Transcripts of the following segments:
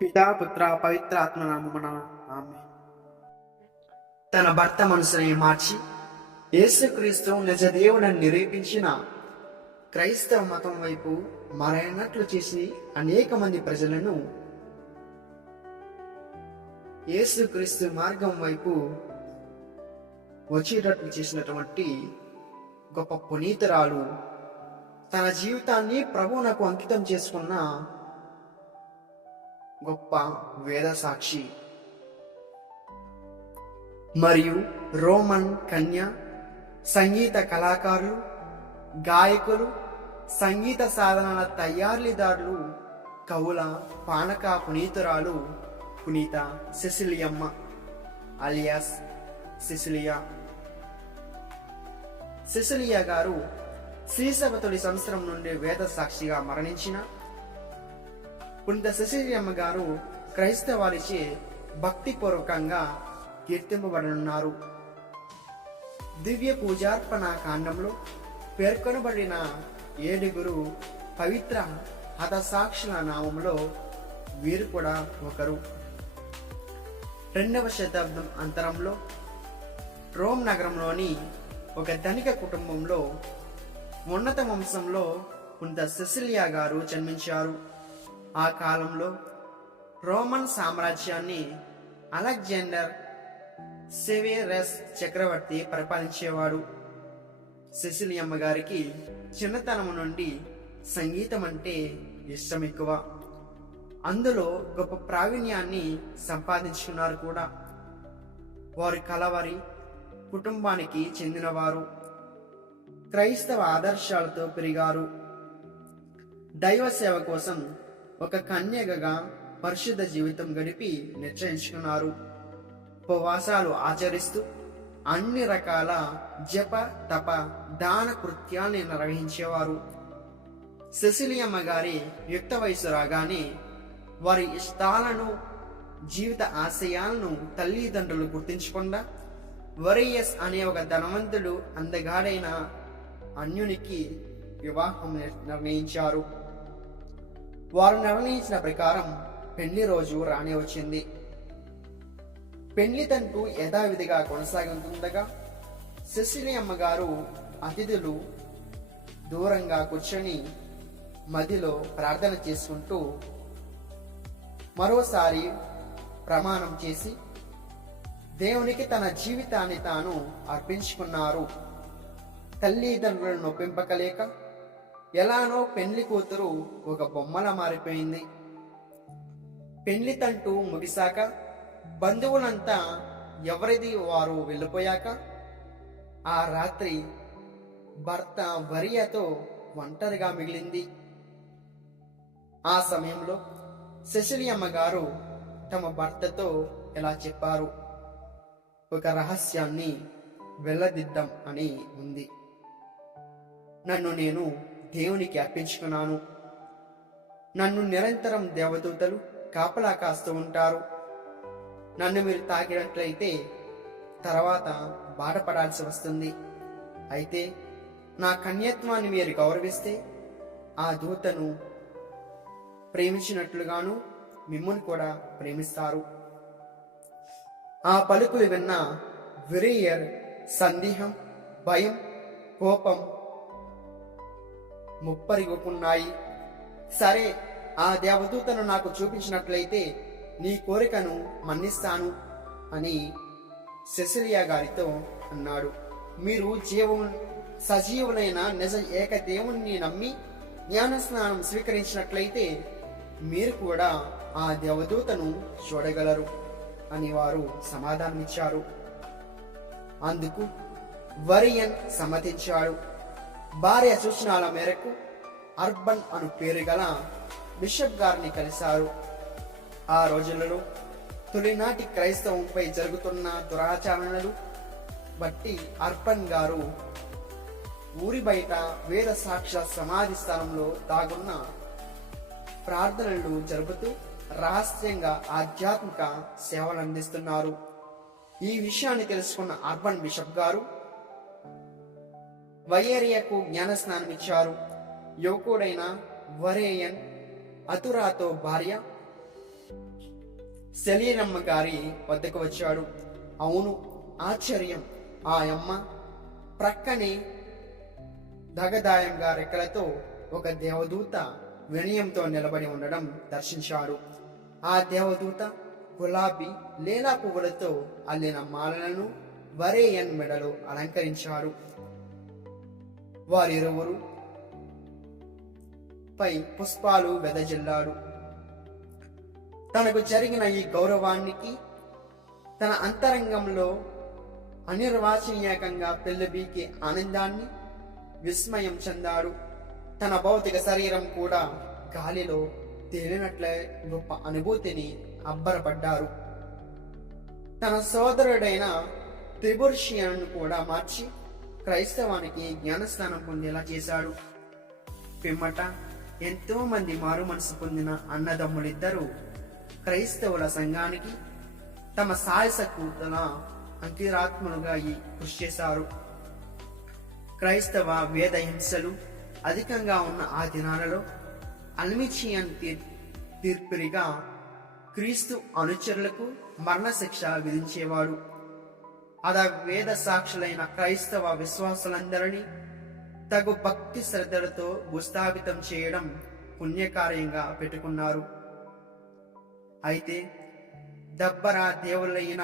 పితా పుత్ర పవిత్ర ఆత్మనామమున ఆమె. తన భర్త మనసుని మార్చి యేసుక్రీస్తు నిజ దేవుడని నిరూపించిన క్రైస్తవ మతం వైపు మరైనట్లు చేసి అనేక మంది ప్రజలను యేసుక్రీస్తు మార్గం వైపు వచ్చేటట్లు చేసినటువంటి గొప్ప పునీతురాలు, తన జీవితాన్ని ప్రభువునకు అంకితం చేసుకున్న గొప్ప వేద సాక్షి మరియు రోమన్ కన్య, సంగీత కళాకారులు, గాయకులు, సంగీత సాధనాల తయారీదారులు, కవుల పానక పునీతురాలు పునీత సిసిలియమ్మ అలియాస్ సిసిలియా. సిసిలియా గారు శ్రీసభతొలి సంవత్సరం నుండి వేద సాక్షిగా మరణించిన పునీత సిసిలియమ్మ గారు క్రైస్తవారిచే భక్తిపూర్వకంగా కీర్తింపబడనున్నారు. దివ్య పూజార్పణ కాండంలో పేర్కొనబడిన 7 పవిత్ర హతసాక్షుల నామంలో వీరు కూడా ఒకరు. 2వ శతాబ్దం అంతరంలో రోమ్ నగరంలోని ఒక ధనిక కుటుంబంలో ఉన్నత వంశంలో పునీత సిసిలియా గారు జన్మించారు. ఆ కాలంలో రోమన్ సామ్రాజ్యాన్ని అలెగ్జాండర్ సెవేరస్ చక్రవర్తి పరిపాలించేవాడు. సిసిలియమ్మ గారికి చిన్నతనం నుండి సంగీతం అంటే ఇష్టం ఎక్కువ. అందులో గొప్ప ప్రావీణ్యాన్ని సంపాదించుకున్నారు కూడా. వారి కలవరి కుటుంబానికి చెందినవారు. క్రైస్తవ ఆదర్శాలతో పెరిగారు. దైవ సేవ కోసం ఒక కన్యకగా పరిశుద్ధ జీవితం గడిపి నిశ్చయించుకున్నారు. ఉపవాసాలు ఆచరిస్తూ అన్ని రకాల జప తప దాన కృత్యాల్ని నిర్వహించేవారు. సిసిలియమ్మ గారి యుక్త వయసు రాగానే వారి ఇష్టాలను, జీవిత ఆశయాలను తల్లిదండ్రులు గుర్తించకుండా వరియస్ అనే ఒక ధనవంతుడు అందగాడైన అన్యునికి వివాహం నిర్ణయించారు. వారు నిర్ణయించిన ప్రకారం పెళ్లి రోజు రానే వచ్చింది. పెళ్లి తంటూ యథావిధిగా కొనసాగుతుండగా సిసిలియమ్మ గారు అతిథులు దూరంగా కూర్చొని మదిలో ప్రార్థన చేసుకుంటూ మరోసారి ప్రమాణం చేసి దేవునికి తన జీవితాన్ని తాను అర్పించుకున్నారు. తల్లిదండ్రులను నొప్పింపకలేక ఎలానో పెళ్లి కూతురు ఒక బొమ్మలా మారిపోయింది. పెళ్లి తంటూ ముగిశాక బంధువులంతా ఎవరిది వారు వెళ్ళిపోయాక ఆ రాత్రి భర్త వరియతో ఒంటరిగా మిగిలింది. ఆ సమయంలో సిసిలియమ్మ గారు తమ భర్తతో ఇలా చెప్పారు: ఒక రహస్యాన్ని వెళ్ళదిద్దాం అని ఉంది. నన్ను నేను దేవునికి అర్పించుకున్నాను. నన్ను నిరంతరం దేవదూతలు కాపలా కాస్తూ ఉంటారు. నన్ను మీరు తాకినట్లయితే తర్వాత బాధపడాల్సి వస్తుంది. అయితే నా కన్యత్వాన్ని మీరు గౌరవిస్తే ఆ దూతను ప్రేమించినట్లుగాను మిమ్మల్ని కూడా ప్రేమిస్తారు. ఆ పలుకులు విన్న విరియర్ సందేహం, భయం, కోపం ముప్పరిగుకున్నాయి. సరే, ఆ దేవదూతను నాకు చూపించినట్లయితే నీ కోరికను మన్నిస్తాను అని సిసిలియా గారితో అన్నాడు. మీరు సజీవులైన నిజ ఏక దేవుణ్ణి నమ్మి జ్ఞానస్నానం స్వీకరించినట్లయితే మీరు కూడా ఆ దేవదూతను చూడగలరు అని వారు సమాధానమిచ్చారు. అందుకు వరియన్ సమ్మతించాడు. భార్య సూచనల మేరకు అర్బన్ అను పేరు గల బిషప్ గారిని కలిశారు. ఆ రోజులలో తొలినాటి క్రైస్తవంపై జరుగుతున్న దురాచరణలు బట్టి అర్బన్ గారు ఊరి బయట వేద సాక్ష సమాధి స్థలంలో దాగున్న ప్రార్థనలు జరుపుతూ రహస్యంగా ఆధ్యాత్మిక సేవలు అందిస్తున్నారు. ఈ విషయాన్ని తెలుసుకున్న అర్బన్ బిషప్ గారు వయేరియకు జ్ఞానస్నానం ఇచ్చారు. యువకుడైన వరేయన్ అతురాతో భార్య సెలీనమ్మ గారి వద్దకు వచ్చాడు. అవును, ఆశ్చర్యం! ఆ అమ్మ ప్రక్కనే దగదాయంగా రెక్కలతో ఒక దేవదూత వినయంతో నిలబడి ఉండడం దర్శించాడు. ఆ దేవదూత గులాబీ లేలా పువ్వులతో అల్లిన మాలలను వరేయన్ మెడలో అలంకరించాడు. వారిరువురు పై పుష్పాలు వెదజల్లాడు. తనకు జరిగిన ఈ గౌరవానికి తన అంతరంగంలో అనిర్వచనీయంగా పెళ్ళబీకే ఆనందాన్ని విస్మయం చెందాడు. తన భౌతిక శరీరం కూడా గాలిలో తేలినట్లే గొప్ప అనుభూతిని అబ్బరపడ్డారు. తన సోదరుడైన త్రిబుర్షియన్ను కూడా మార్చి క్రైస్తవానికి జ్ఞానస్నానం పొందేలా చేశాడు. పిమ్మట ఎంతో మంది మారు మనసు పొందిన అన్నదమ్ములిద్దరూ క్రైస్తవుల సంఘానికి తమ సాయశక్తుల అంకిరాత్మలుగా కృషి చేశారు. క్రైస్తవ వేద హింసలు అధికంగా ఉన్న ఆ దినాలలో అల్మిచియన్ తీర్పిరిగా క్రీస్తు అనుచరులకు మరణశిక్ష విధించేవాడు. వేద సాక్షులైన క్రైస్తవ విశ్వాసులందరినీ తగు భక్తి శ్రద్ధలతో భూస్థాపితం చేయడం పుణ్యకార్యంగా పెట్టుకున్నారు. అయితే దబ్బరా దేవులైన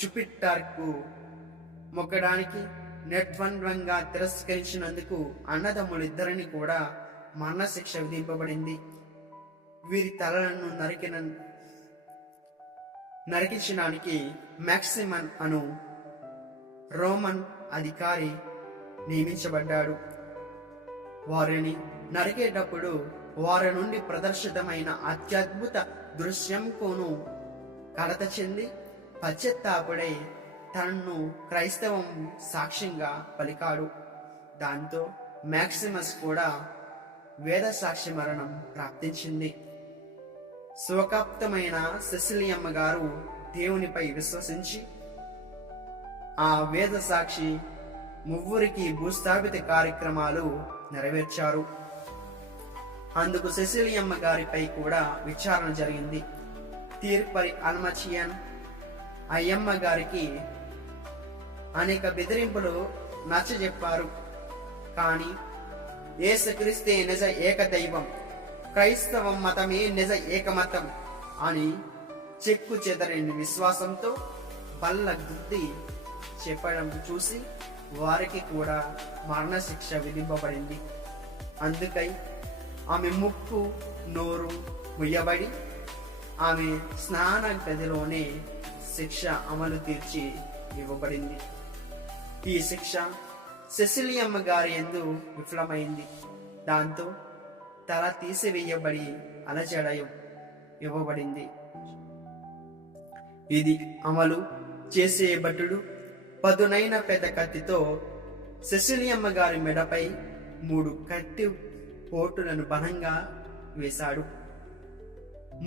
జుపిటర్కు మొక్కడానికి నిర్ద్వంద్వంగా తిరస్కరించినందుకు అన్నదమ్ములిద్దరిని కూడా మరణశిక్ష విధింపబడింది. వీరి తలలను నరికించడానికి మ్యాక్సిమన్ అను రోమన్ అధికారి నియమించబడ్డాడు. వారిని నరికేటప్పుడు వారి నుండి ప్రదర్శితమైన అత్యద్భుత దృశ్యంకును కలత చెంది పశ్చాత్తాపుడై తనను క్రైస్తవం సాక్ష్యంగా పలికాడు. దాంతో మ్యాక్సిమస్ కూడా వేద సాక్షి మరణం ప్రాప్తించింది. శోకాప్తమైన సెసిలియమ్మ గారు దేవునిపై విశ్వసించి ఆ వేద సాక్షి ముగ్గురికి భూస్థాపిత కార్యక్రమాలు నెరవేర్చారు. అందుకు సెసిలియమ్మ గారిపై కూడా విచారణ జరిగింది. తీర్పరి అల్మచియన్ అయ్యమ్మ గారికి అనేక బెదిరింపులు నచ్చజెప్పారు. కానీ యేసుక్రీస్తే నిజ ఏకదైవం, క్రైస్తవ మతమే నిజ ఏకమతం అని చెక్కు చెదరని విశ్వాసంతో బల్ల గుద్ది చెప్పడం చూసి వారికి కూడా మరణశిక్ష విధింపబడింది. అందుకై ఆమె ముక్కు నోరు ముయ్యబడి ఆమె స్నాన గదిలోనే శిక్ష అమలు తీర్చి ఇవ్వబడింది. ఈ శిక్ష సెసిలియమ్మ గారి యందు విఫలమైంది. దాంతో తల తీసివేయబడి అలజడయం ఇవ్వబడింది. ఇది అమలు చేసే భటుడు పదునైన పెద్ద కత్తితో సెసిలియమ్మ గారి మెడపై 3 కత్తి పోటులను బలంగా వేశాడు.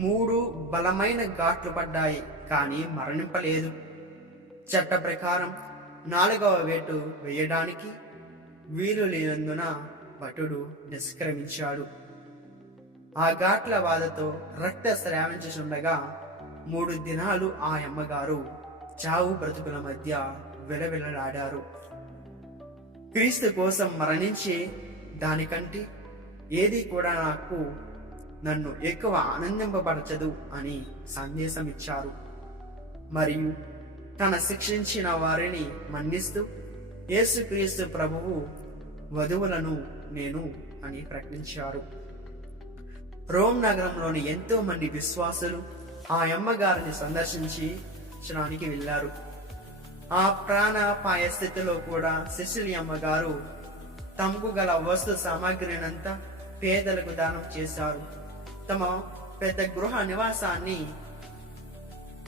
3 బలమైన ఘాట్లు పడ్డాయి, కానీ మరణింపలేదు. చట్ట ప్రకారం 4వ వేటు వేయడానికి వీలు లేనందున భటుడు నిష్క్రమించాడు. ఆ ఘాట్ల బాధతో రక్త స్రావించుచుండగా 3 దినాలు ఆ అమ్మగారు చావు బ్రతుకుల మధ్య విలవిలలాడారు. క్రీస్తు కోసం మరణించే దానికంటే ఏది కూడా నన్ను ఎక్కువ ఆనందింపబరచదు అని సందేశం ఇచ్చారు. మరియు తన శిక్షించిన వారిని మన్నిస్తూ యేసుక్రీస్తు ప్రభువు వధువులను నేను అని ప్రకటించారు. రోమ్ నగరంలోని ఎంతో మంది విశ్వాసులు ఆ అమ్మగారిని సందర్శించడానికి వెళ్ళారు. ఆ ప్రాణాపాయ స్థితిలో కూడా సెసిలియమ్మ గారు తమకు గల వస్తు సామాగ్రినంతా పేదలకు దానం చేశారు. తమ పెద్ద గృహ నివాసాన్ని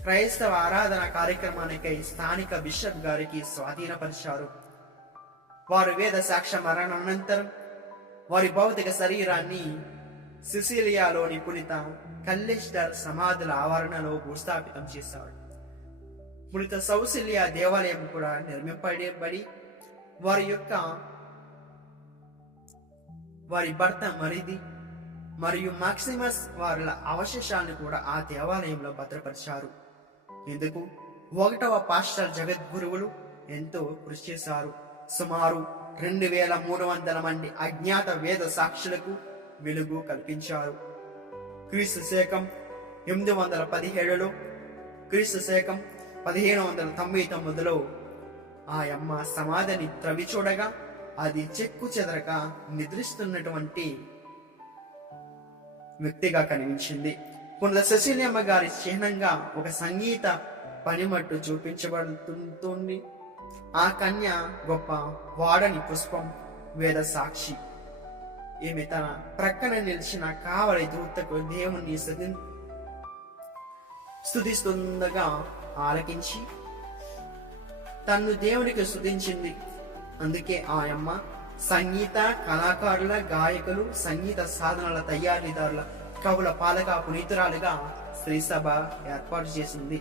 క్రైస్తవ ఆరాధన కార్యక్రమానికై స్థానిక బిషప్ గారికి స్వాధీనపరిచారు. వారు వేద సాక్ష్య మరణానంతరం వారి భౌతిక శరీరాన్ని సిసిలియాలోని పునీత కల్లెస్టర్ సమాధుల ఆవరణలో భూస్థాపితం చేశారు. పునీత సౌసిలియా దేవాలయం కూడా నిర్మింపబడి వారి భర్త మరిది మరియు మాక్సిమస్ వారుల అవశేషాలను కూడా ఆ దేవాలయంలో భద్రపరిచారు. ఇందుకు 1వ పాస్టర్ జగద్గురువులు ఎంతో కృషి చేశారు. సుమారు 2300 మంది అజ్ఞాత వేద సాక్షులకు వెలుగు కల్పించారు. క్రీస్తు శకం 817లో, క్రీస్తు శకం 1599లో ఆ యమ్మ సమాధిని త్రవి చూడగా అది చెక్కు చెదరక నిద్రిస్తున్నటువంటి వ్యక్తిగా కనిపించింది. పునల సెసిలియమ్మ గారి చిహ్నంగా ఒక సంగీత పనిమట్టు చూపించబడుతుంది. ఆ కన్య గొప్ప వాడని పుష్పం, వేద సాక్షి. ఈమె తన ప్రక్కన నిలిచిన కావలి దూతకు దేవుణ్ణి స్తుతిస్తుండగా ఆలకించి తన్ను దేవునికి స్తుతించింది. అందుకే ఆయమ్మ సంగీత కళాకారుల, గాయకులు, సంగీత సాధనాల తయారీదారుల, కవుల పాలక పునీతురాలుగా శ్రీ సభ ఏర్పాటు చేసింది.